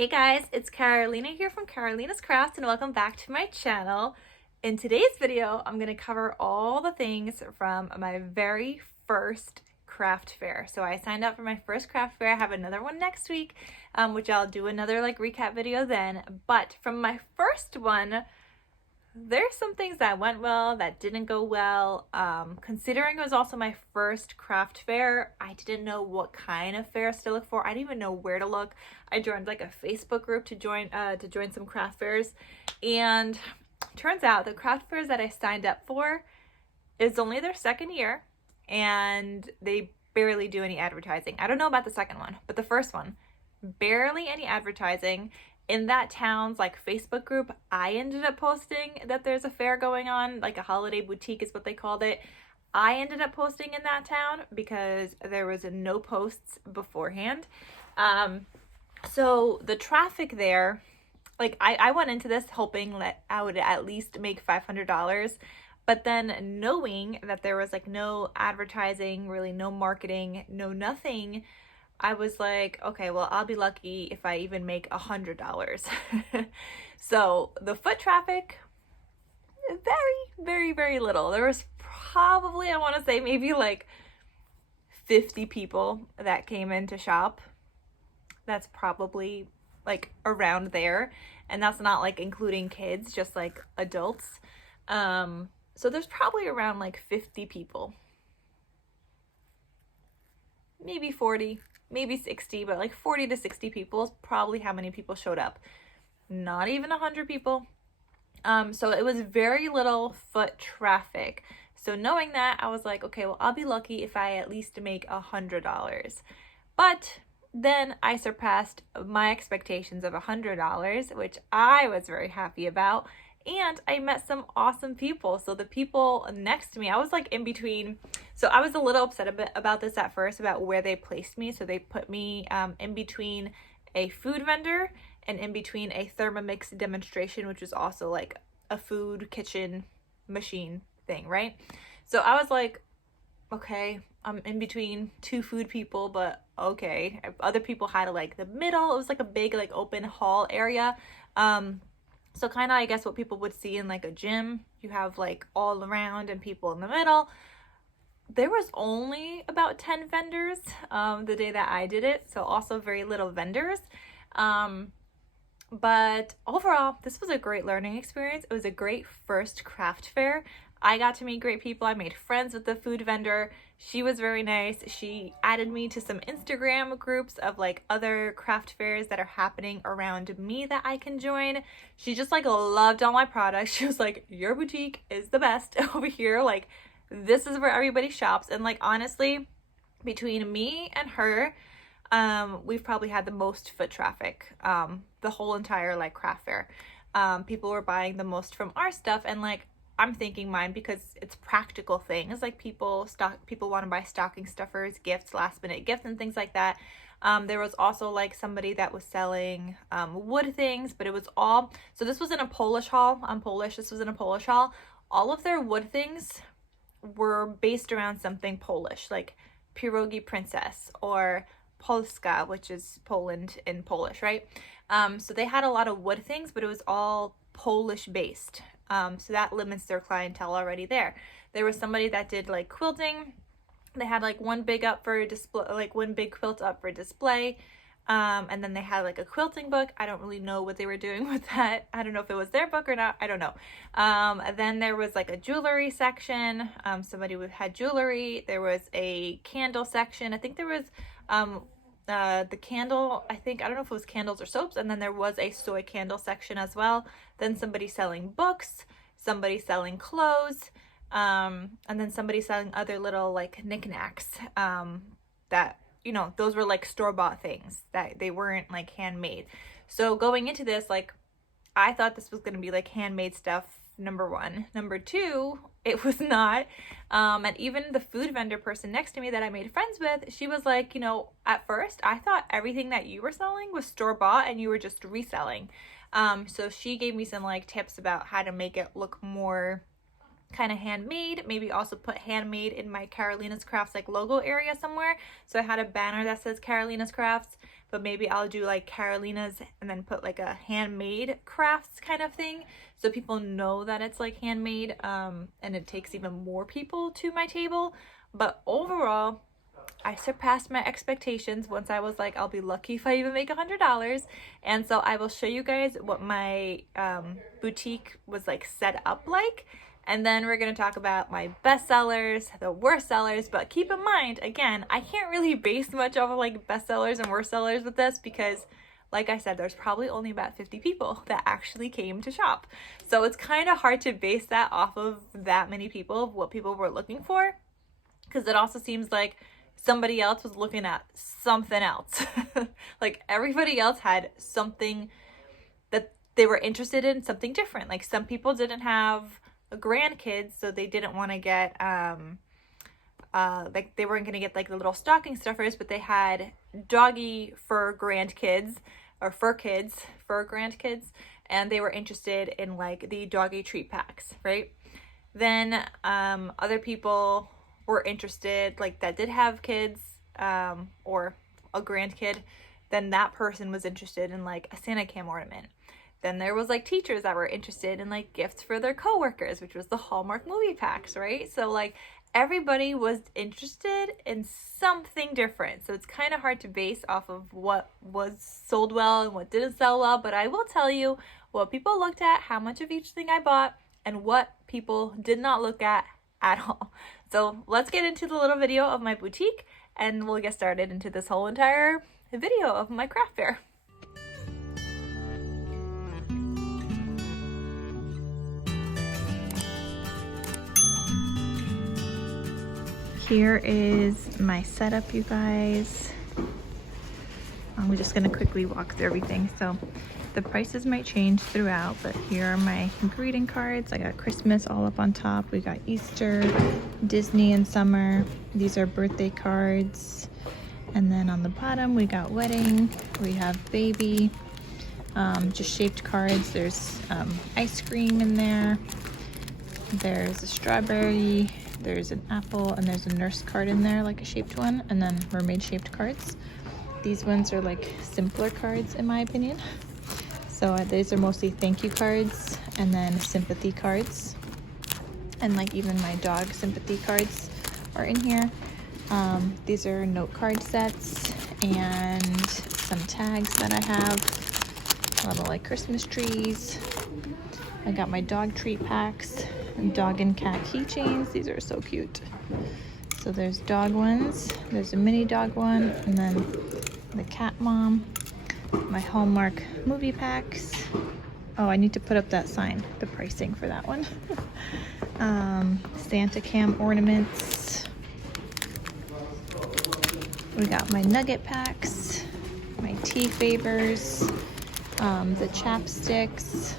Hey guys, it's Carolina here from KarolinasKrafts and welcome back to my channel. In today's video, I'm going to cover all the things from my very first craft fair. So I signed up for my first craft fair. I have another one next week, which I'll do another recap video then. But from my first one, there's some things that went well, that didn't go well. Considering it was also my first craft fair, I didn't know what kind of fairs to look for. I didn't even know where to look. I joined a Facebook group to join some craft fairs, and turns out the craft fairs that I signed up for is only their second year, and they barely do any advertising. I don't know about the second one, but the first one, barely any advertising. In that town's Facebook group, I ended up posting that there's a fair going on, a holiday boutique is what they called it. I ended up posting in that town because there was no posts beforehand. So the traffic there, I went into this hoping that I would at least make $500, but then knowing that there was no advertising, really no marketing, no nothing, I was like, okay, well, I'll be lucky if I even make $100. So the foot traffic, very, very, very little. There was probably, I want to say maybe 50 people that came in to shop. That's probably around there. And that's not including kids, just adults. So there's probably around 50 people. Maybe 40. Maybe 60, but 40 to 60 people is probably how many people showed up. Not even 100 people. So it was very little foot traffic. So knowing that, I was like, okay, well, I'll be lucky if I at least make $100. But then I surpassed my expectations of $100, which I was very happy about. And I met some awesome people. So the people next to me, I was in between. So I was a little upset about this at first, about where they placed me. So they put me in between a food vendor and in between a Thermomix demonstration, which was also a food kitchen machine thing, right? So I was like, okay, I'm in between two food people, but okay. Other people had the middle. It was a big open hall area. So kind of, I guess, what people would see in a gym. You have all around and people in the middle. There was only about 10 vendors the day that I did it. So also very little vendors. But overall, this was a great learning experience. It was a great first craft fair. I got to meet great people. I made friends with the food vendor. She was very nice. She added me to some Instagram groups of other craft fairs that are happening around me that I can join. She just loved all my products. She was like, your boutique is the best over here. This is where everybody shops. And honestly, between me and her, we've probably had the most foot traffic the whole entire craft fair. People were buying the most from our stuff, and I'm thinking mine because it's practical things. People want to buy stocking stuffers, gifts, last minute gifts, and things like that. There was also somebody that was selling wood things, but it was all, so this was in a Polish hall. I'm Polish. This was in a Polish hall. All of their wood things were based around something Polish, like pierogi princess or Polska, which is Poland in Polish, right? So they had a lot of wood things, but it was all Polish based. So that limits their clientele already there. There was somebody that did quilting. They had one big up for display, one big quilt up for display. And then they had a quilting book. I don't really know what they were doing with that. I don't know if it was their book or not. I don't know. Then there was a jewelry section. Somebody had jewelry. There was a candle section. I think there was the candle, I don't know if it was candles or soaps, and then there was a soy candle section as well. Then somebody selling books, somebody selling clothes, and then somebody selling other little knickknacks that, those were store-bought things, that they weren't handmade. So going into this, I thought this was going to be handmade stuff, number one. Number two, it was not. And even the food vendor person next to me that I made friends with, she was like, at first I thought everything that you were selling was store-bought and you were just reselling. So she gave me some tips about how to make it look more kind of handmade. Maybe also put handmade in my KarolinasKrafts logo area somewhere. So I had a banner that says KarolinasKrafts. but maybe I'll do like Carolina's and then put like a handmade crafts kind of thing, so people know that it's like handmade, and it takes even more people to my table. But overall, I surpassed my expectations once I was like, I'll be lucky if I even make $100. And so I will show you guys what my boutique was like set up like. And then we're going to talk about my best sellers, the worst sellers. But keep in mind, again, I can't really base much off of like best sellers and worst sellers with this because, like I said, there's probably only about 50 people that actually came to shop. So it's kind of hard to base that off of that many people, of what people were looking for. Because it also seems like somebody else was looking at something else. Like everybody else had something that they were interested in, something different. Like some people didn't have grandkids, so they didn't want to get like they weren't going to get like the little stocking stuffers, but they had doggy fur grandkids or fur grandkids, and they were interested in like the doggy treat packs, right? Then other people were interested, like that did have kids or a grandkid, then that person was interested in like a Santa cam ornament. Then there was like teachers that were interested in like gifts for their coworkers, which was the Hallmark movie packs, right? So like everybody was interested in something different. So it's kind of hard to base off of what was sold well and what didn't sell well, but I will tell you what people looked at, how much of each thing I bought, and what people did not look at all. So let's get into the little video of my boutique and we'll get started into this whole entire video of my craft fair. Here is my setup, you guys. I'm just gonna quickly walk through everything. So the prices might change throughout, but here are my greeting cards. I got Christmas all up on top. We got Easter, Disney in summer. These are birthday cards. And then on the bottom, we got wedding. We have baby, just shaped cards. There's ice cream in there. There's a strawberry. There's an apple, and there's a nurse card in there, like a shaped one, and then mermaid shaped cards. These ones are like simpler cards in my opinion. So these are mostly thank you cards and then sympathy cards. And like even my dog sympathy cards are in here. These are note card sets and some tags that I have. Little like Christmas trees. I got my dog treat packs, dog and cat keychains. These are so cute. So there's dog ones, there's a mini dog one, and then the cat mom. My Hallmark movie packs. Oh, I need to put up that sign, the pricing for that one. Santa cam ornaments. We got my nugget packs, my tea favors, the chapsticks,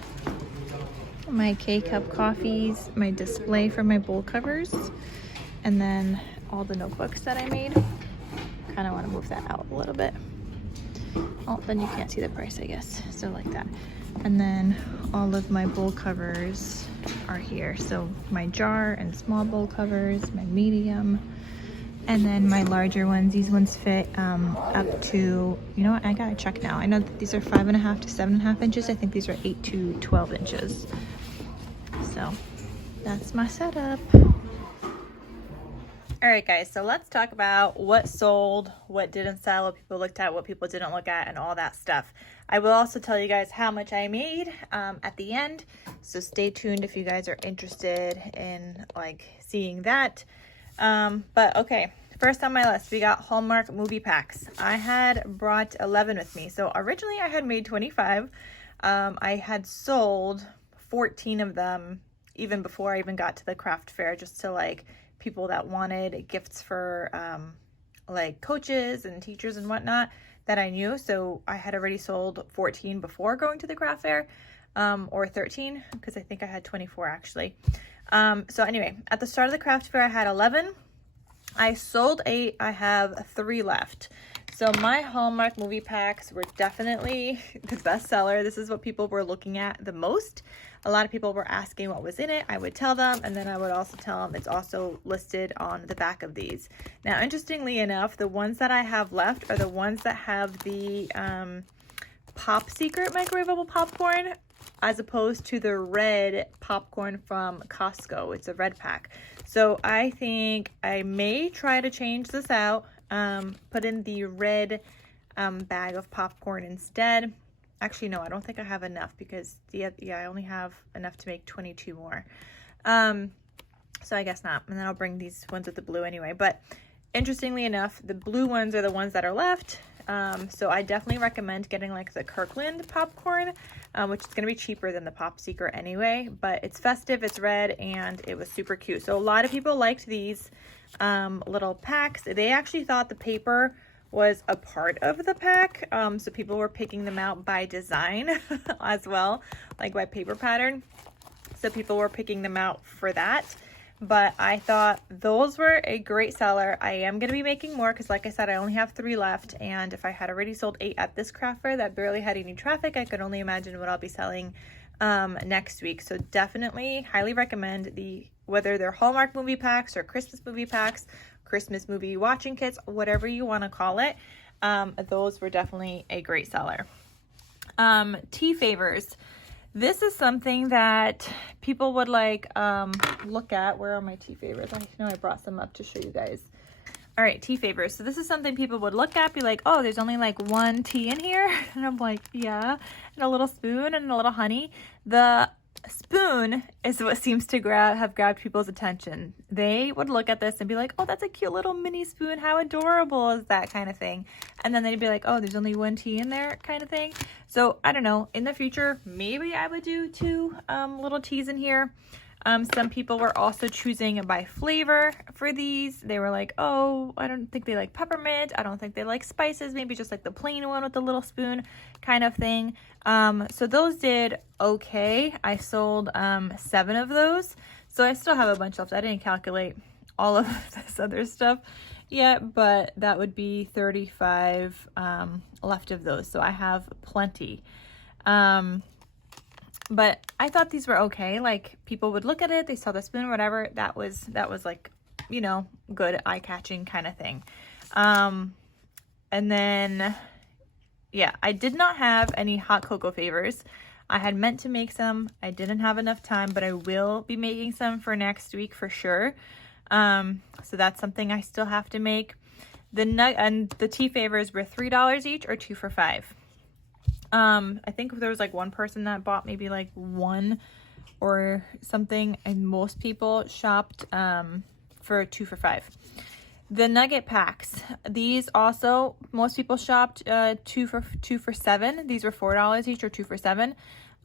my K-cup coffees, my display for my bowl covers, and then all the notebooks that I made. Kind of want to move that out a little bit. Oh, then you can't see the price, I guess. So like that. And then all of my bowl covers are here. So my jar and small bowl covers, my medium, and then my larger ones. These ones fit up to, you know what, I gotta check now. I know that these are 5.5 to 7.5 inches. I think these are 8 to 12 inches. So that's my setup. All right, guys, so let's talk about what sold, what didn't sell, what people looked at, what people didn't look at, and all that stuff. I will also tell you guys how much I made at the end, so stay tuned if you guys are interested in like seeing that. But okay, first on my list, we got Hallmark movie packs. I had brought 11 with me. So originally I had made 25. I had sold 14 of them even before I even got to the craft fair, just to like people that wanted gifts for like coaches and teachers and whatnot that I knew. So I had already sold 14 before going to the craft fair, or 13, because I think I had 24 actually. So anyway, at the start of the craft fair, I had 11. I sold 8. I have 3 left. So my Hallmark movie packs were definitely the best seller. This is what people were looking at the most. A lot of people were asking what was in it. I would tell them, and then I would also tell them it's also listed on the back of these. Now, interestingly enough, the ones that I have left are the ones that have the Pop Secret microwavable popcorn, as opposed to the red popcorn from Costco. It's a red pack. So I think I may try to change this out, put in the red bag of popcorn instead. Actually, no, I don't think I have enough because I only have enough to make 22 more. So I guess not. And then I'll bring these ones with the blue anyway. But interestingly enough, the blue ones are the ones that are left. So I definitely recommend getting like the Kirkland popcorn, which is going to be cheaper than the Pop Secret anyway, but it's festive, it's red, and it was super cute. So a lot of people liked these little packs. They actually thought the paper was a part of the pack. So people were picking them out by design as well, like by paper pattern. So people were picking them out for that. But I thought those were a great seller. I am going to be making more because, like I said, I only have 3 left. And if I had already sold 8 at this craft fair that barely had any traffic, I could only imagine what I'll be selling next week. So definitely highly recommend whether they're Hallmark movie packs or Christmas movie packs, Christmas movie watching kits, whatever you want to call it. Those were definitely a great seller. Tea favors. This is something that people would like look at. Where are my tea favors? I know I brought some up to show you guys. All right, tea favors. So this is something people would look at, be like, oh, there's only like 1 tea in here. And I'm like, yeah, and a little spoon and a little honey. The spoon is what seems to have grabbed people's attention. They would look at this and be like, oh, that's a cute little mini spoon. How adorable is that, kind of thing. And then they'd be like, oh, there's only 1 tea in there, kind of thing. So I don't know, in the future, maybe I would do 2 little teas in here. Some people were also choosing by flavor for these. They were like, oh, I don't think they like peppermint. I don't think they like spices. Maybe just like the plain one with the little spoon kind of thing. So those did okay. I sold 7 of those. So I still have a bunch left. I didn't calculate all of this other stuff yet, but that would be 35 left of those. So I have plenty. But I thought these were okay. Like, people would look at it, they saw the spoon, whatever. That was like, you know, good, eye-catching kind of thing. And then, yeah, I did not have any hot cocoa favors. I had meant to make some. I didn't have enough time, but I will be making some for next week for sure. So that's something I still have to make. And the tea favors were $3 each or 2 for $5. I think there was like one person that bought maybe like 1 or something, and most people shopped for 2 for $5. The nugget packs, these also most people shopped 2 for $7. These were $4 each or 2 for $7.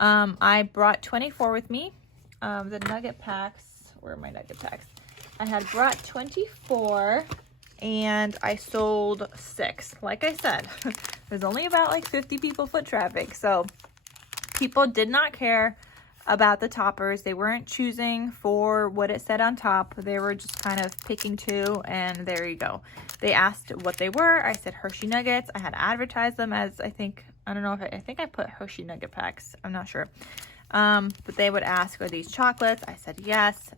I brought 24 with me. The nugget packs, where are my nugget packs? I had brought 24 and I sold 6. Like I said, there's only about like 50 people foot traffic. So people did not care about the toppers. They weren't choosing for what it said on top. They were just kind of picking 2, and there you go. They asked what they were. I said Hershey Nuggets. I had advertised them as, I think I put Hershey Nugget packs. I'm not sure. But they would ask, are these chocolates? I said yes.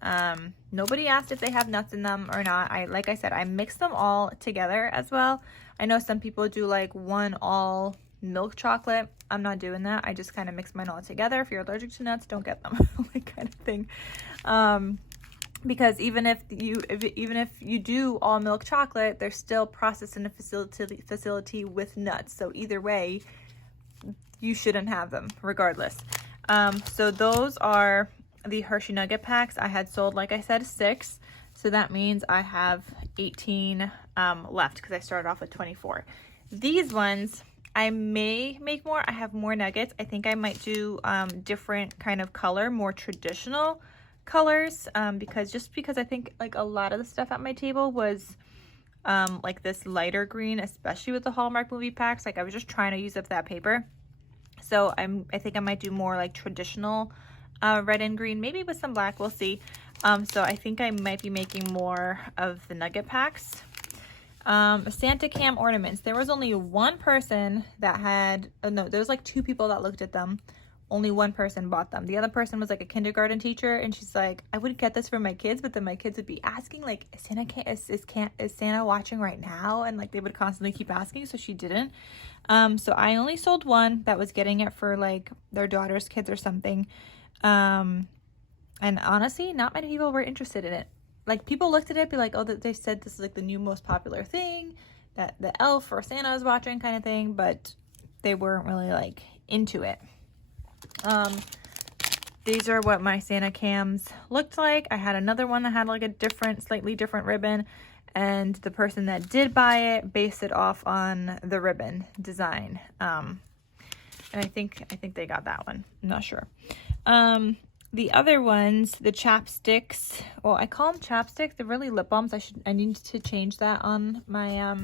Nobody asked if they have nuts in them or not. Like I said, I mixed them all together as well. I know some people do like 1 all milk chocolate. I'm not doing that. I just kind of mix mine all together. If you're allergic to nuts, don't get them. Like, kind of thing. Because even if you do all milk chocolate, they're still processed in a facility with nuts. So either way, you shouldn't have them regardless. So those are the Hershey Nugget packs. I had sold, like I said, 6. So that means I have 18 left because I started off with 24. These ones, I may make more. I have more nuggets. I think I might do different kind of color, more traditional colors, because I think like a lot of the stuff at my table was like this lighter green, especially with the Hallmark movie packs. Like, I was just trying to use up that paper. So I think I might do more like traditional red and green, maybe with some black, we'll see. So I think I might be making more of the nugget packs. Santa cam ornaments. There was only one person that had, no, there was like 2 people that looked at them. Only one person bought them. The other person was like a kindergarten teacher, and she's like, I would get this for my kids, but then my kids would be asking like, is Santa watching right now? And like they would constantly keep asking, so she didn't. So I only sold one that was getting it for like their daughter's kids or something. And honestly, not many people were interested in it. Like people looked at it, be like, oh, they said this is like the new most popular thing that the elf or Santa is watching kind of thing, but they weren't really like into it. These are what my Santa cams looked like. I had another one that had like a slightly different ribbon, and the person that did buy it based it off on the ribbon design. And I think they got that one. I'm not sure. The other ones, the chapsticks, well, I call them chapsticks. They're really lip balms. I need to change that on my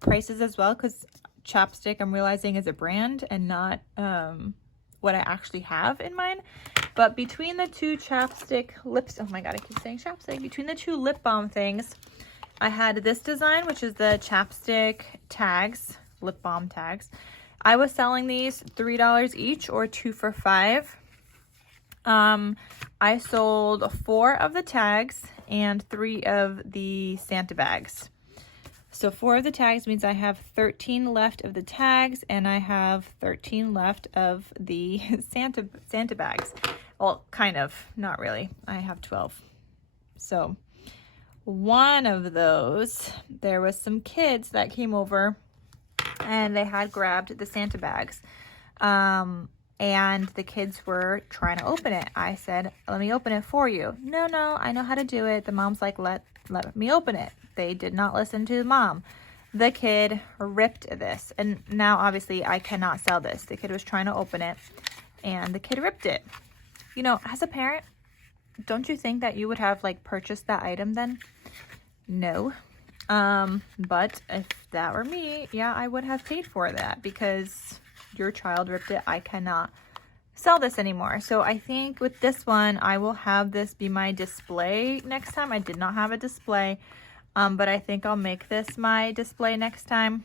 prices as well, because chapstick I'm realizing is a brand and not what I actually have in mind. But between the 2 chapstick lips, oh my god, I keep saying chapstick. Between the 2 lip balm things, I had this design, which is the chapstick tags, lip balm tags. I was selling these $3 each, or 2 for $5. I sold 4 of the tags and 3 of the Santa bags. So 4 of the tags means I have 13 left of the tags, and I have 13 left of the Santa bags. Well, kind of, not really. I have 12. So one of those, there was some kids that came over and they had grabbed the Santa bags. And the kids were trying to open it. I said, let me open it for you. No, I know how to do it. The mom's like, let me open it. They did not listen to the mom. The kid ripped this. And now, obviously, I cannot sell this. The kid was trying to open it, and the kid ripped it. You know, as a parent, don't you think that you would have, like, purchased that item then? No. But if that were me, yeah, I would have paid for that, because your child ripped it. I cannot sell this anymore. So I think with this one, I will have this be my display next time. I did not have a display, but I think I'll make this my display next time.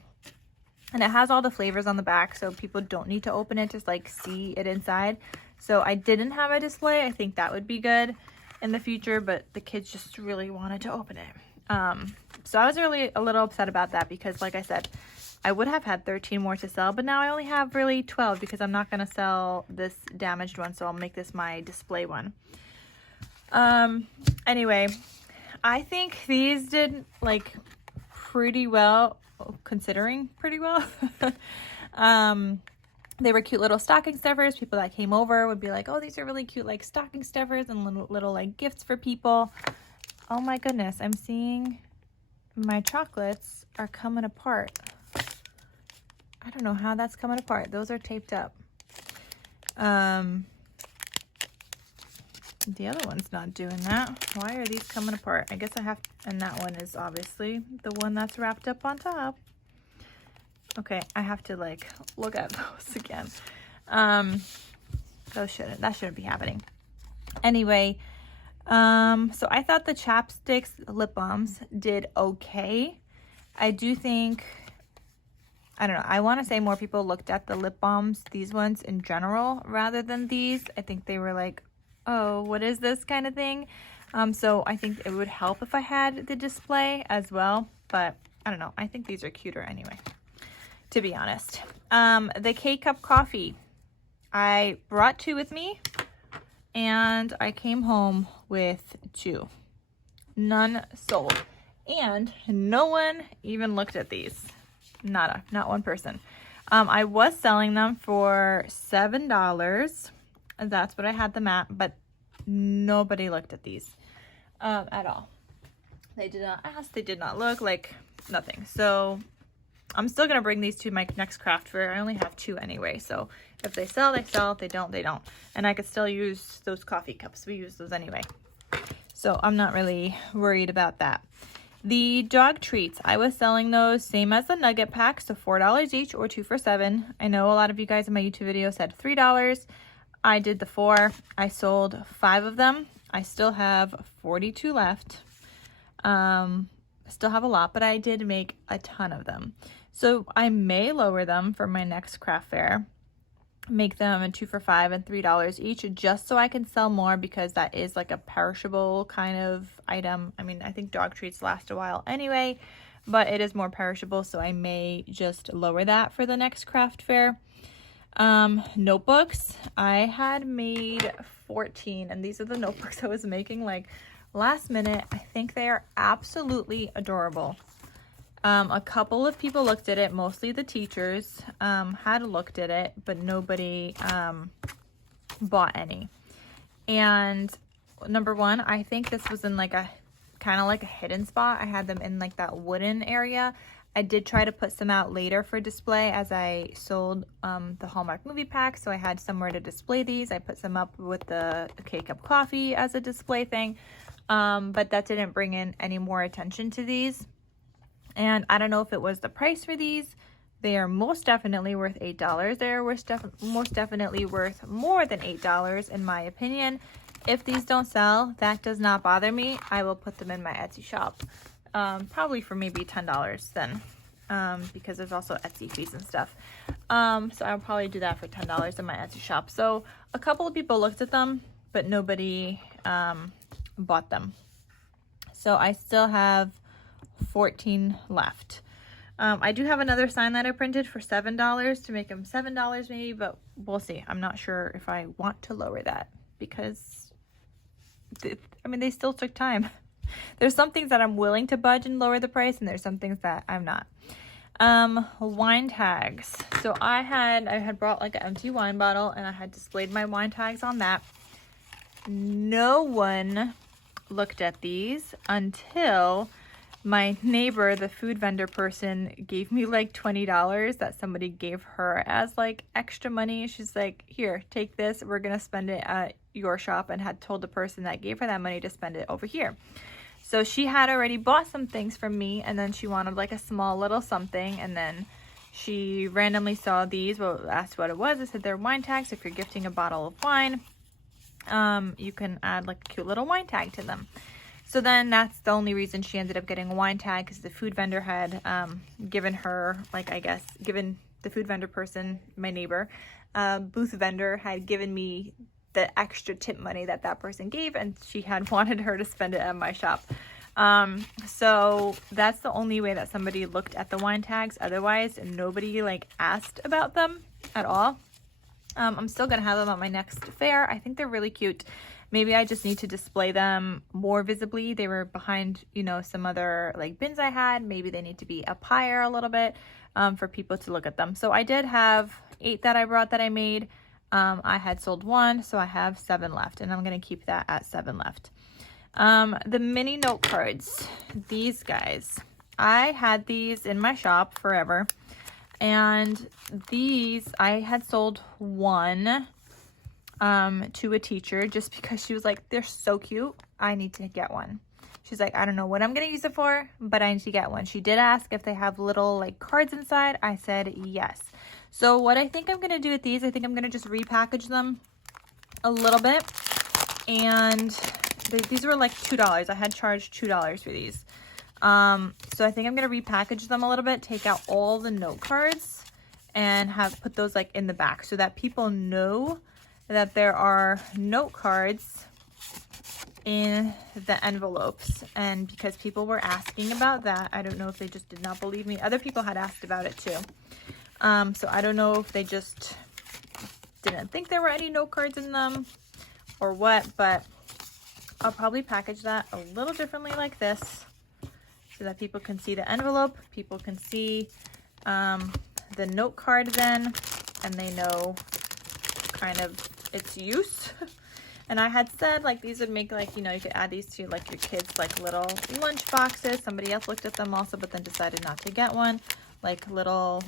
And it has all the flavors on the back, so people don't need to open it, just like see it inside. So I didn't have a display. I think that would be good in the future, but the kids just really wanted to open it. So I was really a little upset about that, because like I said, I would have had 13 more to sell, but now I only have really 12, because I'm not going to sell this damaged one, so I'll make this my display one. Anyway, I think these did like pretty well, considering pretty well. They were cute little stocking stuffers. People that came over would be like, oh, these are really cute like stocking stuffers and little like gifts for people. Oh my goodness, I'm seeing my chocolates are coming apart. I don't know how that's coming apart. Those are taped up. The other one's not doing that. Why are these coming apart? I guess I have, and that one is obviously the one that's wrapped up on top. Okay, I have to like look at those again. That shouldn't be happening. Anyway, so I thought the chapsticks lip balms did okay. I do think, I don't know, I want to say more people looked at the lip balms, these ones in general, rather than these. I think they were like, oh, what is this kind of thing? So I think it would help if I had the display as well, but I don't know. I think these are cuter anyway, to be honest. The K-Cup coffee, I brought 2 with me, and I came home with 2. None sold, and no one even looked at these. Not one person. I was selling them for $7. That's what I had them at, but nobody looked at these at all. They did not ask, they did not look, like nothing. So I'm still gonna bring these to my next craft fair. I only have 2 anyway, so if they sell, they sell. If they don't, they don't. And I could still use those coffee cups. We use those anyway, so I'm not really worried about that. The dog treats, I was selling those same as the nugget pack, so $4 each, or 2 for $7. I know a lot of you guys in my YouTube video said $3. I did the 4. I sold 5 of them. I still have 42 left. Still have a lot, but I did make a ton of them. So I may lower them for my next craft fair. Make them a 2 for $5 and $3 each, just so I can sell more, because that is like a perishable kind of item. I mean, I think dog treats last a while anyway, but it is more perishable, so I may just lower that for the next craft fair. Notebooks, I had made 14, and these are the notebooks I was making like last minute. I think they are absolutely adorable. A couple of people looked at it, mostly the teachers had looked at it, but nobody bought any. And number one, I think this was in like a kind of like a hidden spot. I had them in like that wooden area. I did try to put some out later for display as I sold the Hallmark movie pack, so I had somewhere to display these. I put some up with the K-Cup coffee as a display thing, but that didn't bring in any more attention to these. And I don't know if it was the price for these. They are most definitely worth $8. They are most definitely worth more than $8 in my opinion. If these don't sell, that does not bother me. I will put them in my Etsy shop. Probably for maybe $10 then, because there's also Etsy fees and stuff. So I'll probably do that for $10 in my Etsy shop. So a couple of people looked at them, but nobody bought them. So I still have 14 left. I do have another sign that I printed for $7 to make them $7 maybe, but we'll see. I'm not sure if I want to lower that, because I mean, they still took time. There's some things that I'm willing to budge and lower the price, and there's some things that I'm not. Wine tags. So I had brought like an empty wine bottle, and I had displayed my wine tags on that. No one looked at these until my neighbor, the food vendor person, gave me like $20 that somebody gave her as like extra money. She's like, here, take this. We're going to spend it at your shop, and had told the person that gave her that money to spend it over here. So she had already bought some things from me, and then she wanted like a small little something, and then she randomly saw these. Well, asked what it was. I said they're wine tags. If you're gifting a bottle of wine, you can add like a cute little wine tag to them. So then that's the only reason she ended up getting a wine tag, because the food vendor had given her, like, I guess, given the food vendor person, my neighbor, booth vendor, had given me the extra tip money that that person gave, and she had wanted her to spend it at my shop. So that's the only way that somebody looked at the wine tags. Otherwise, nobody like asked about them at all. I'm still gonna have them at my next fair. I think they're really cute. Maybe I just need to display them more visibly. They were behind, you know, some other like bins I had. Maybe they need to be up higher a little bit for people to look at them. So I did have 8 that I brought that I made. I had sold 1, so I have 7 left, and I'm going to keep that at 7 left. The mini note cards, these guys, I had these in my shop forever, and these, I had sold 1 to a teacher just because she was like, they're so cute, I need to get one. She's like, I don't know what I'm going to use it for, but I need to get one. She did ask if they have little like cards inside. I said yes. So what I think I'm going to do with these, I think I'm going to just repackage them a little bit. And these were like $2. I had charged $2 for these. So I think I'm going to repackage them a little bit, take out all the note cards, and put those like in the back so that people know that there are note cards in the envelopes. And because people were asking about that, I don't know if they just did not believe me. Other people had asked about it too. So I don't know if they just didn't think there were any note cards in them or what, but I'll probably package that a little differently like this so that people can see the envelope, people can see the note card then, and they know kind of its use. And I had said like these would make like, you know, you could add these to like your kids like little lunch boxes. Somebody else looked at them also, but then decided not to get one. Like little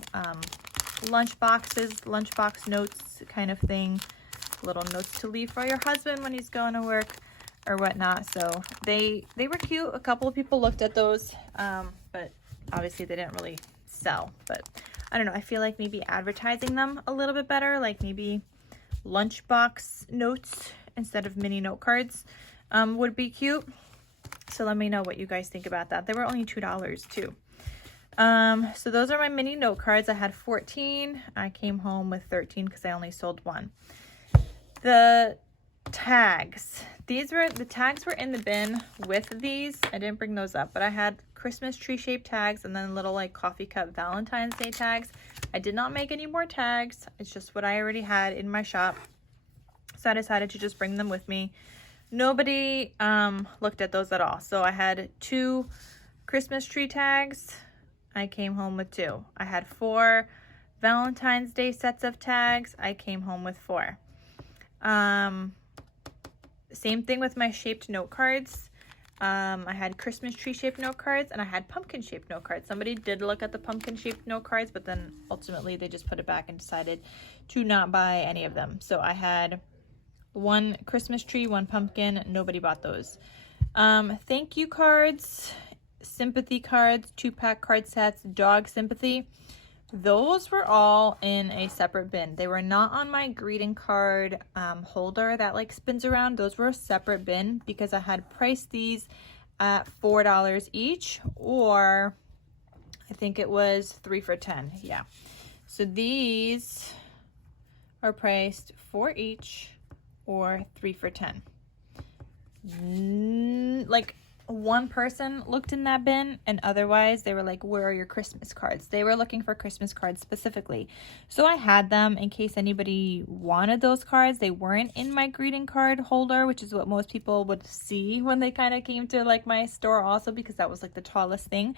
lunch boxes, lunchbox notes kind of thing. Little notes to leave for your husband when he's going to work or whatnot. So they were cute. A couple of people looked at those, but obviously they didn't really sell. But I don't know. I feel like maybe advertising them a little bit better, like maybe lunchbox notes instead of mini note cards would be cute. So let me know what you guys think about that. They were only $2 too. So those are my mini note cards. I had 14. I came home with 13 because I only sold one. The tags. The tags were in the bin with these. I didn't bring those up, but I had Christmas tree shaped tags and then little like coffee cup Valentine's Day tags. I did not make any more tags. It's just what I already had in my shop. So I decided to just bring them with me. Nobody looked at those at all. So I had 2 Christmas tree tags. I came home with 2. I had 4 Valentine's Day sets of tags. I came home with 4. Same thing with my shaped note cards. I had Christmas tree shaped note cards and I had pumpkin shaped note cards. Somebody did look at the pumpkin shaped note cards, but then ultimately they just put it back and decided to not buy any of them. So I had 1 Christmas tree, 1 pumpkin. Nobody bought those. Thank you cards, sympathy cards, 2-pack card sets, dog sympathy. Those were all in a separate bin. They were not on my greeting card holder that like spins around. Those were a separate bin because I had priced these at $4 each, or I think it was 3 for $10. Yeah. So these are priced 4 each or 3 for $10. Like, 1 person looked in that bin, and otherwise they were like, where are your Christmas cards? They were looking for Christmas cards specifically. So I had them in case anybody wanted those cards. They weren't in my greeting card holder, which is what most people would see when they kind of came to like my store also, because that was like the tallest thing.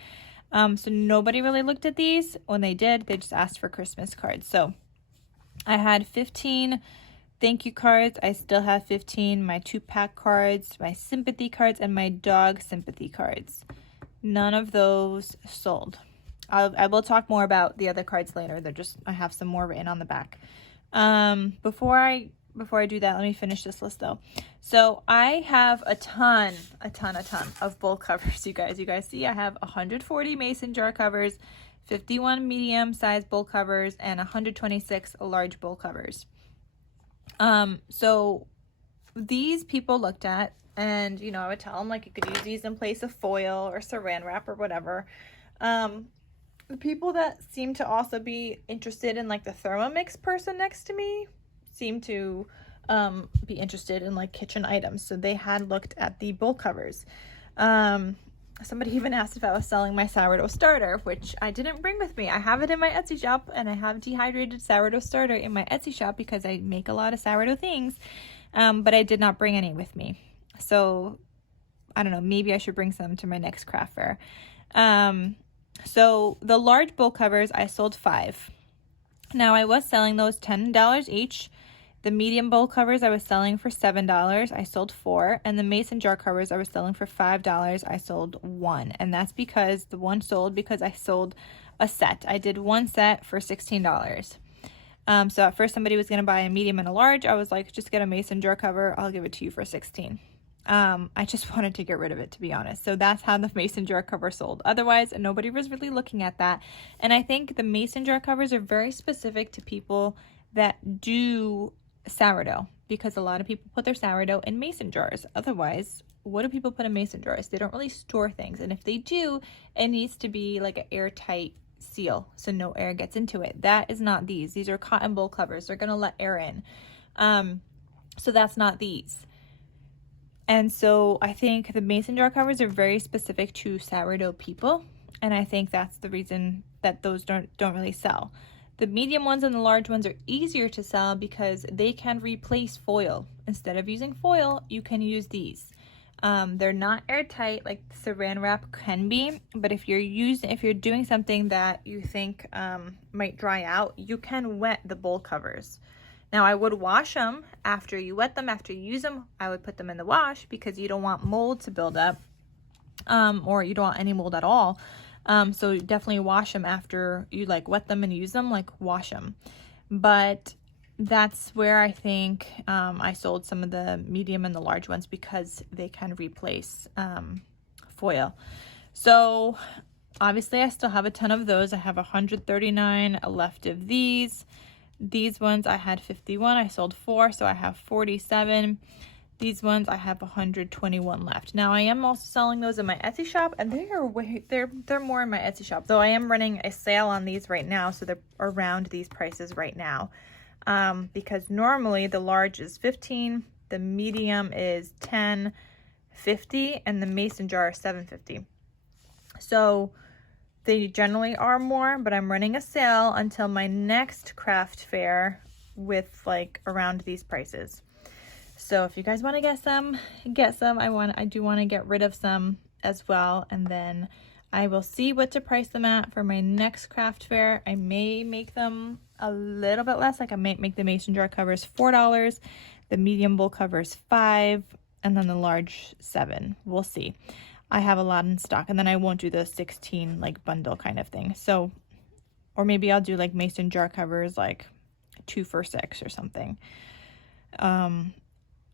So nobody really looked at these. When they did, they just asked for Christmas cards. So I had 15 thank you cards. I still have 15, my 2-pack cards, my sympathy cards, and my dog sympathy cards. None of those sold. I will talk more about the other cards later. I have some more written on the back. Before I do that, let me finish this list though. So I have a ton of bowl covers, you guys. You guys see I have 140 mason jar covers, 51 medium-sized bowl covers, and 126 large bowl covers. So these people looked at, and you know, I would tell them like you could use these in place of foil or saran wrap or whatever. The people that seem to also be interested in like the Thermomix person next to me seem to be interested in like kitchen items. So they had looked at the bowl covers. Somebody even asked if I was selling my sourdough starter, which I didn't bring with me. I have it in my Etsy shop, and I have dehydrated sourdough starter in my Etsy shop because I make a lot of sourdough things, but I did not bring any with me. So I don't know, maybe I should bring some to my next craft fair. So the large bowl covers, I sold 5. Now I was selling those $10 each. The medium bowl covers I was selling for $7. I sold 4. And the mason jar covers I was selling for $5. I sold 1. And that's because the one sold because I sold a set. I did 1 set for $16. So at first somebody was going to buy a medium and a large. I was like, just get a mason jar cover. I'll give it to you for $16. I just wanted to get rid of it, to be honest. So that's how the mason jar cover sold. Otherwise, nobody was really looking at that. And I think the mason jar covers are very specific to people that do sourdough, because a lot of people put their sourdough in mason jars. Otherwise, what do people put in mason jars? They don't really store things, and if they do, it needs to be like an airtight seal so no air gets into it. That is not these. These are cotton bowl covers. They're gonna let air in. So that's not these. And so I think the mason jar covers are very specific to sourdough people, and I think that's the reason that those don't really sell. The medium ones and the large ones are easier to sell because they can replace foil. Instead of using foil, you can use these. They're not airtight like saran wrap can be, but if you're doing something that you think might dry out, you can wet the bowl covers. Now I would wash them after you wet them. After you use them, I would put them in the wash because you don't want mold to build up, or you don't want any mold at all. So definitely wash them after you like wet them and use them, like wash them. But that's where I think I sold some of the medium and the large ones because they can replace foil. So obviously I still have a ton of those. I have 139 left of these. These ones I had 51. I sold 4, so I have 47. These ones I have 121 left. Now I am also selling those in my Etsy shop, and they're more in my Etsy shop. Though I am running a sale on these right now, so they're around these prices right now. Because normally the large is 15, the medium is 10.50, and the mason jar is 7.50. So they generally are more, but I'm running a sale until my next craft fair with like around these prices. So if you guys want to get some, get some. I do want to get rid of some as well, and then I will see what to price them at for my next craft fair. I may make them a little bit less. Like I may make the mason jar covers $4, the medium bowl covers $5, and then the large $7. We'll see. I have a lot in stock, and then I won't do the 16 like bundle kind of thing. So, or maybe I'll do like mason jar covers like 2 for $6 or something.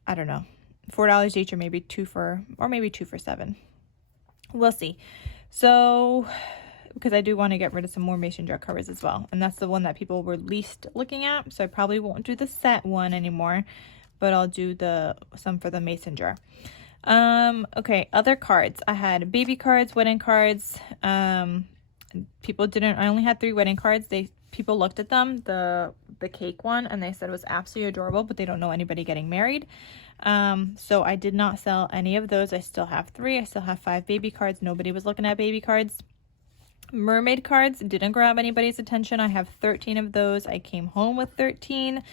I don't know, $4 each, or maybe two for $7. We'll see. So, because I do want to get rid of some more mason jar covers as well, and that's the one that people were least looking at. So I probably won't do the set one anymore, but I'll do some for the mason jar. Okay, other cards. I had baby cards, wedding cards. People didn't. I only had 3 wedding cards. People looked at them, the cake one, and they said it was absolutely adorable, but they don't know anybody getting married. So I did not sell any of those. I still have 3. I still have 5 baby cards. Nobody was looking at baby cards. Mermaid cards didn't grab anybody's attention. I have 13 of those. I came home with 13.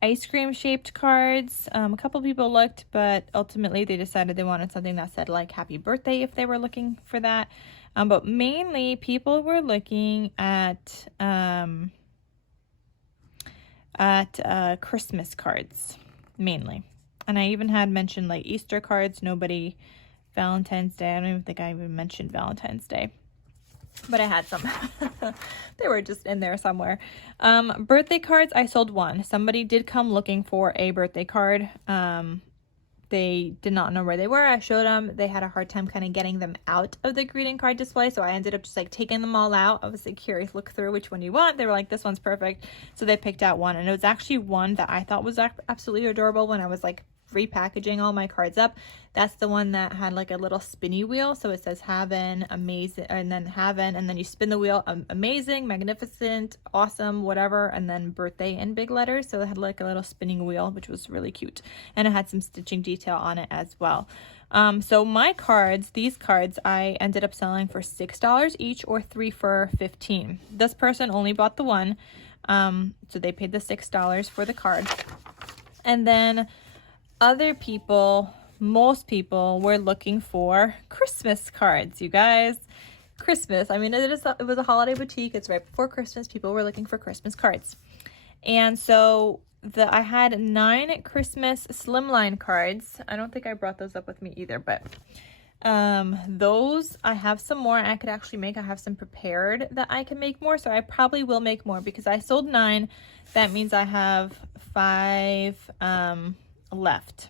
Ice cream shaped cards. A couple people looked, but ultimately they decided they wanted something that said like happy birthday if they were looking for that. But mainly people were looking at Christmas cards mainly. And I even had mentioned like Easter cards. Nobody. Valentine's Day. I don't even think I even mentioned Valentine's Day. But I had some. They were just in there somewhere. Birthday cards, I sold 1. Somebody did come looking for a birthday card. They did not know where they were. I showed them. They had a hard time kind of getting them out of the greeting card display, so I ended up just like taking them all out. I was like, curious, look through which one you want. They were like, this one's perfect. So they picked out one, and it was actually one that I thought was absolutely adorable when I was like repackaging all my cards up. That's the one that had like a little spinny wheel, so it says Heaven, Amazing, and then Heaven, and then you spin the wheel, Amazing, Magnificent, Awesome, whatever, and then Birthday in big letters. So it had like a little spinning wheel, which was really cute, and it had some stitching detail on it as well. So my cards, these cards, I ended up selling for $6 each, or 3 for $15. This person only bought the one, so they paid the $6 for the card. And then other people, most people were looking for Christmas cards, you guys. Christmas. I mean, it was a holiday boutique. It's right before Christmas. People were looking for Christmas cards. And so I had 9 Christmas slimline cards. I don't think I brought those up with me either, but those, I have some more I could actually make. I have some prepared that I can make more, so I probably will make more because I sold 9. That means I have 5 left.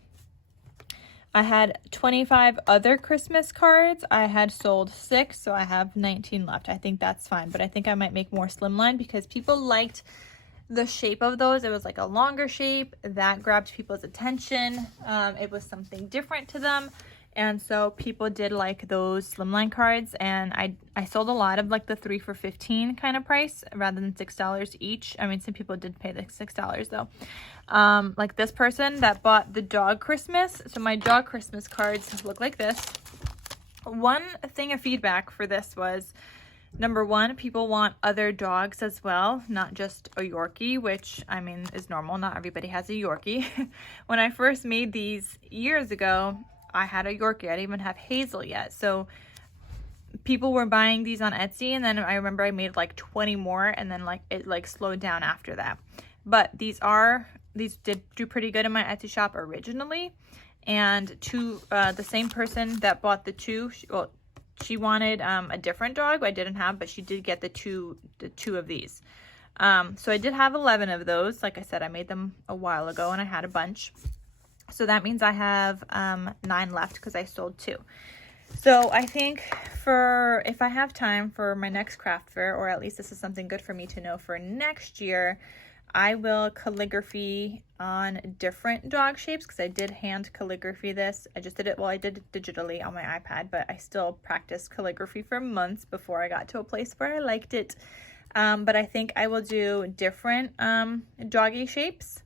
I had 25 other Christmas cards. I had sold 6, so I have 19 left. I think that's fine, but I think I might make more slimline because people liked the shape of those. It was like a longer shape that grabbed people's attention. It was something different to them, and so people did like those slimline cards, and I sold a lot of like the 3 for $15 kind of price rather than $6 each. I mean, some people did pay like $6 though. Like this person that bought the dog Christmas. So my dog Christmas cards look like this. One thing of feedback for this was, number 1, people want other dogs as well, not just a Yorkie, which I mean is normal. Not everybody has a Yorkie. When I first made these years ago, I had a Yorkie. I didn't even have Hazel yet. So people were buying these on Etsy, and then I remember I made like 20 more, and then like it like slowed down after that. But these did do pretty good in my Etsy shop originally, and the same person that bought the 2, she wanted a different dog I didn't have, but she did get the two of these. So I did have 11 of those. Like I said, I made them a while ago, and I had a bunch. So that means I have 9 left because I sold 2. So I think if I have time for my next craft fair, or at least this is something good for me to know for next year, I will calligraphy on different dog shapes because I did hand calligraphy this. I just did it, well, I did it digitally on my iPad, but I still practiced calligraphy for months before I got to a place where I liked it. But I think I will do different doggy shapes.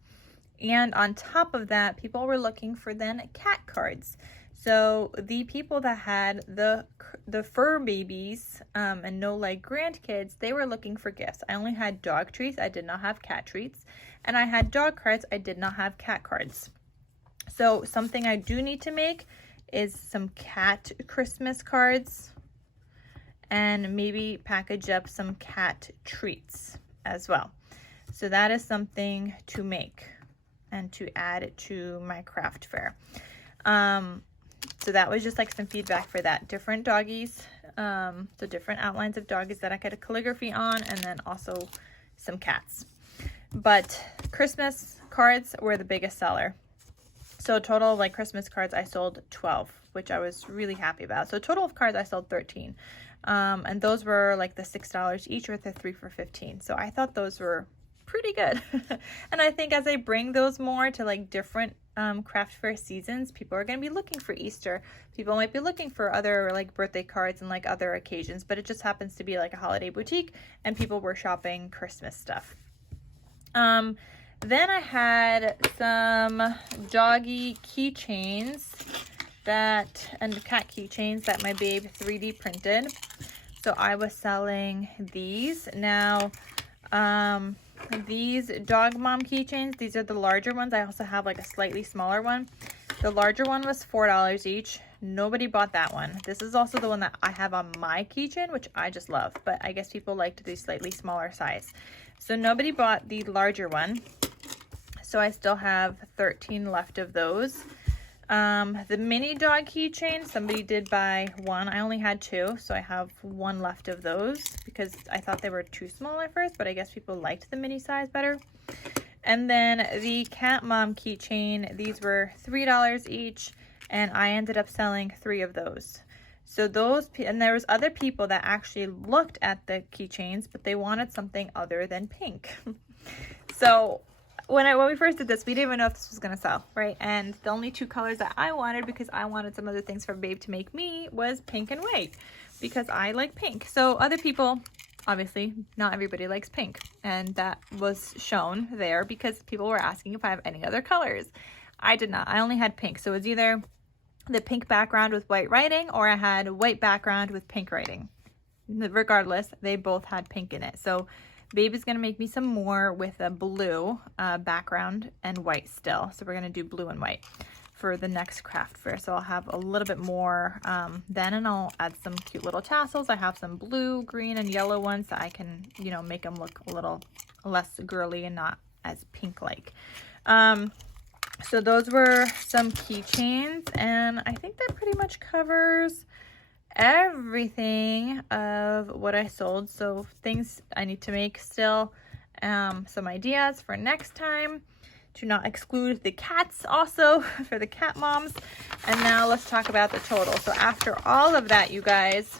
And on top of that, people were looking for then cat cards. So the people that had the fur babies and no like grandkids, they were looking for gifts. I only had dog treats. I did not have cat treats. And I had dog cards. I did not have cat cards. So something I do need to make is some cat Christmas cards and maybe package up some cat treats as well. So that is something to make and to add to my craft fair. So that was just like some feedback for that. Different doggies, so different outlines of doggies that I could calligraphy on, and then also some cats. But Christmas cards were the biggest seller. So total of like Christmas cards, I sold 12, which I was really happy about. So total of cards, I sold 13. And those were like the $6 each, or the 3 for $15. So I thought those were pretty good. And I think as I bring those more to like different craft fair seasons, people are going to be looking for Easter. People might be looking for other like birthday cards and like other occasions, but it just happens to be like a holiday boutique and people were shopping Christmas stuff. Then I had some doggy keychains and cat keychains that my babe 3D printed. So I was selling these. Now, these dog mom keychains, these are the larger ones. I also have like a slightly smaller one. The larger one was $4 each. Nobody bought that one. This is also the one that I have on my keychain, which I just love, but I guess people liked the slightly smaller size. So nobody bought the larger one. So I still have 13 left of those. The mini dog keychain, somebody did buy one. I only had 2, so I have 1 left of those because I thought they were too small at first, but I guess people liked the mini size better. And then the cat mom keychain, these were $3 each, and I ended up selling 3 of those. So those, and there was other people that actually looked at the keychains, but they wanted something other than pink. So when we first did this, we didn't even know if this was going to sell, right? And the only 2 colors that I wanted, because I wanted some other things for Babe to make me, was pink and white, because I like pink. So other people, obviously, not everybody likes pink. And that was shown there because people were asking if I have any other colors. I did not. I only had pink. So it was either the pink background with white writing, or I had a white background with pink writing. Regardless, they both had pink in it. So Babe is going to make me some more with a blue background and white still. So we're going to do blue and white for the next craft fair. So I'll have a little bit more then, and I'll add some cute little tassels. I have some blue, green, and yellow ones that I can, you know, make them look a little less girly and not as pink-like. So those were some keychains, and I think that pretty much covers everything of what I sold. So things I need to make still, some ideas for next time, to not exclude the cats also for the cat moms. And now let's talk about the total. So after all of that, you guys,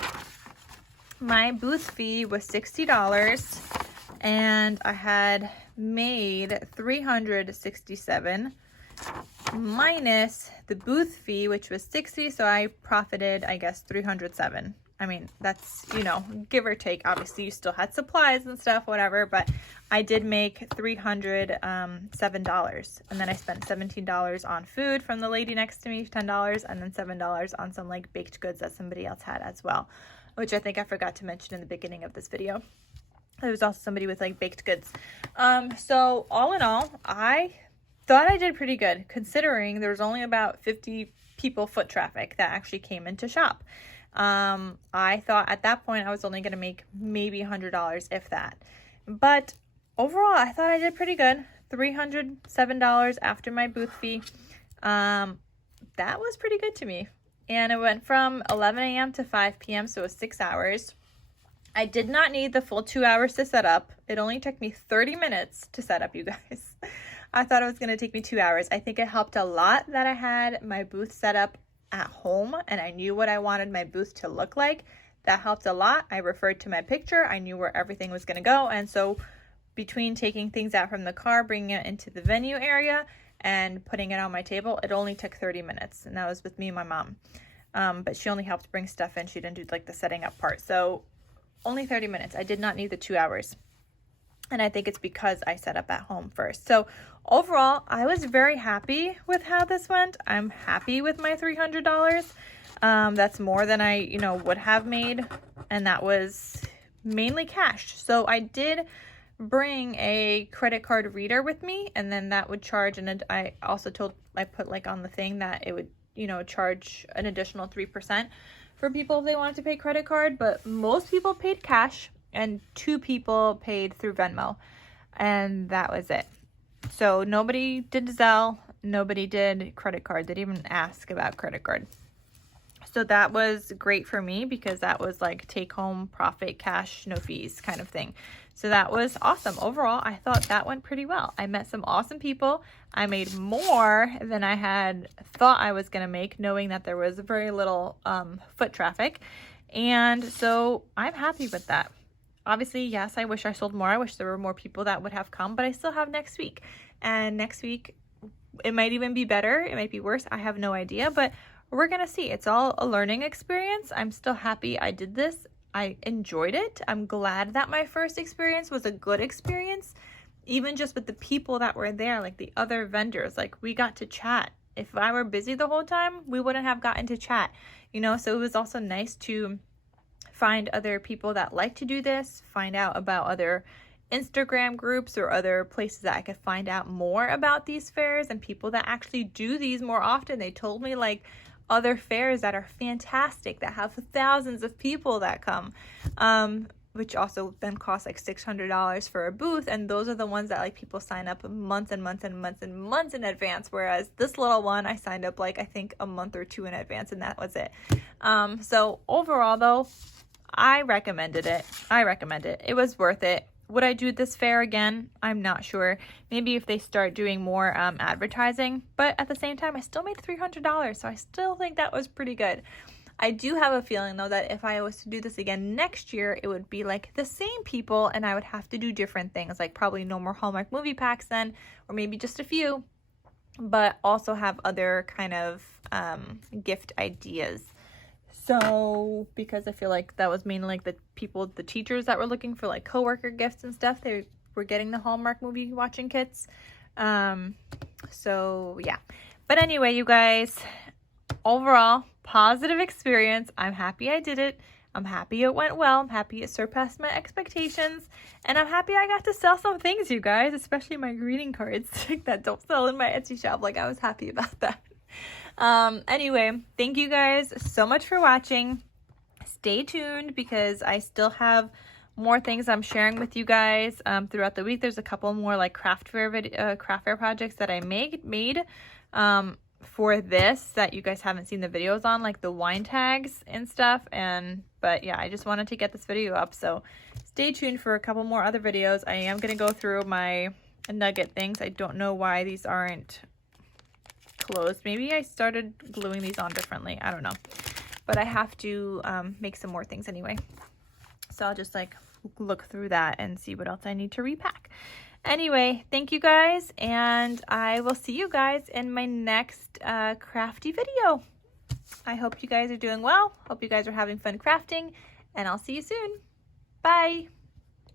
my booth fee was $60, and I had made $367 minus the booth fee, which was $60. So I profited, I guess, $307. I mean, that's, you know, give or take. Obviously, you still had supplies and stuff, whatever, but I did make $307. And then I spent $17 on food from the lady next to me, $10, and then $7 on some like baked goods that somebody else had as well, which I think I forgot to mention in the beginning of this video. There was also somebody with like baked goods. So all in all, I thought I did pretty good, considering there was only about 50 people foot traffic that actually came in to shop. I thought at that point I was only going to make maybe $100, if that. But overall, I thought I did pretty good. $307 after my booth fee. That was pretty good to me. And it went from 11 a.m. to 5 p.m., so it was 6 hours. I did not need the full 2 hours to set up. It only took me 30 minutes to set up, you guys. I thought it was going to take me 2 hours. I think it helped a lot that I had my booth set up at home and I knew what I wanted my booth to look like. That helped a lot. I referred to my picture. I knew where everything was going to go. And so between taking things out from the car, bringing it into the venue area, and putting it on my table, it only took 30 minutes, and that was with me and my mom. But she only helped bring stuff in. She didn't do like the setting up part. So only 30 minutes. I did not need the 2 hours. And I think it's because I set up at home first. So overall, I was very happy with how this went. I'm happy with my $300. That's more than I, would have made. And that was mainly cash. So I did bring a credit card reader with me, and then that would charge. And I also I put like on the thing that it would, charge an additional 3% for people if they wanted to pay credit card. But most people paid cash, and 2 people paid through Venmo, and that was it. So nobody did Zelle, nobody did credit card. They didn't even ask about credit card. So that was great for me because that was like take home profit, cash, no fees kind of thing. So that was awesome. Overall, I thought that went pretty well. I met some awesome people. I made more than I had thought I was going to make, knowing that there was very little foot traffic. And so I'm happy with that. Obviously, yes, I wish I sold more. I wish there were more people that would have come, but I still have next week. And next week, it might even be better. It might be worse. I have no idea, but we're going to see. It's all a learning experience. I'm still happy I did this. I enjoyed it. I'm glad that my first experience was a good experience, even just with the people that were there, like the other vendors. Like, we got to chat. If I were busy the whole time, we wouldn't have gotten to chat, so it was also nice to find other people that like to do this, find out about other Instagram groups or other places that I could find out more about these fairs and people that actually do these more often. They told me like other fairs that are fantastic, that have thousands of people that come, which also then costs like $600 for a booth. And those are the ones that like people sign up months and months and months and months in advance. Whereas this little one, I signed up like, I think a month or 2 in advance, and that was it. So overall though, I recommended it. I recommend it. It was worth it. Would I do this fair again? I'm not sure. Maybe if they start doing more advertising. But at the same time, I still made $300. So I still think that was pretty good. I do have a feeling, though, that if I was to do this again next year, it would be like the same people. And I would have to do different things. Like probably no more Hallmark movie packs then. Or maybe just a few. But also have other kind of gift ideas. So, because I feel like that was mainly like the teachers that were looking for like coworker gifts and stuff, they were getting the Hallmark movie watching kits. So yeah. But anyway, you guys, overall, positive experience. I'm happy I did it. I'm happy it went well. I'm happy it surpassed my expectations. And I'm happy I got to sell some things, you guys, especially my greeting cards that don't sell in my Etsy shop. Like, I was happy about that. Anyway, thank you guys so much for watching. Stay tuned because I still have more things I'm sharing with you guys throughout the week. There's a couple more like craft fair projects that I made for this that you guys haven't seen the videos on, like the wine tags and stuff. But yeah, I just wanted to get this video up, so stay tuned for a couple more other videos. I am going to go through my nugget things. I don't know why these aren't closed. Maybe I started gluing these on differently. I don't know. But I have to make some more things anyway. So I'll just like look through that and see what else I need to repack. Anyway, thank you guys, and I will see you guys in my next crafty video. I hope you guys are doing well. Hope you guys are having fun crafting, and I'll see you soon. Bye.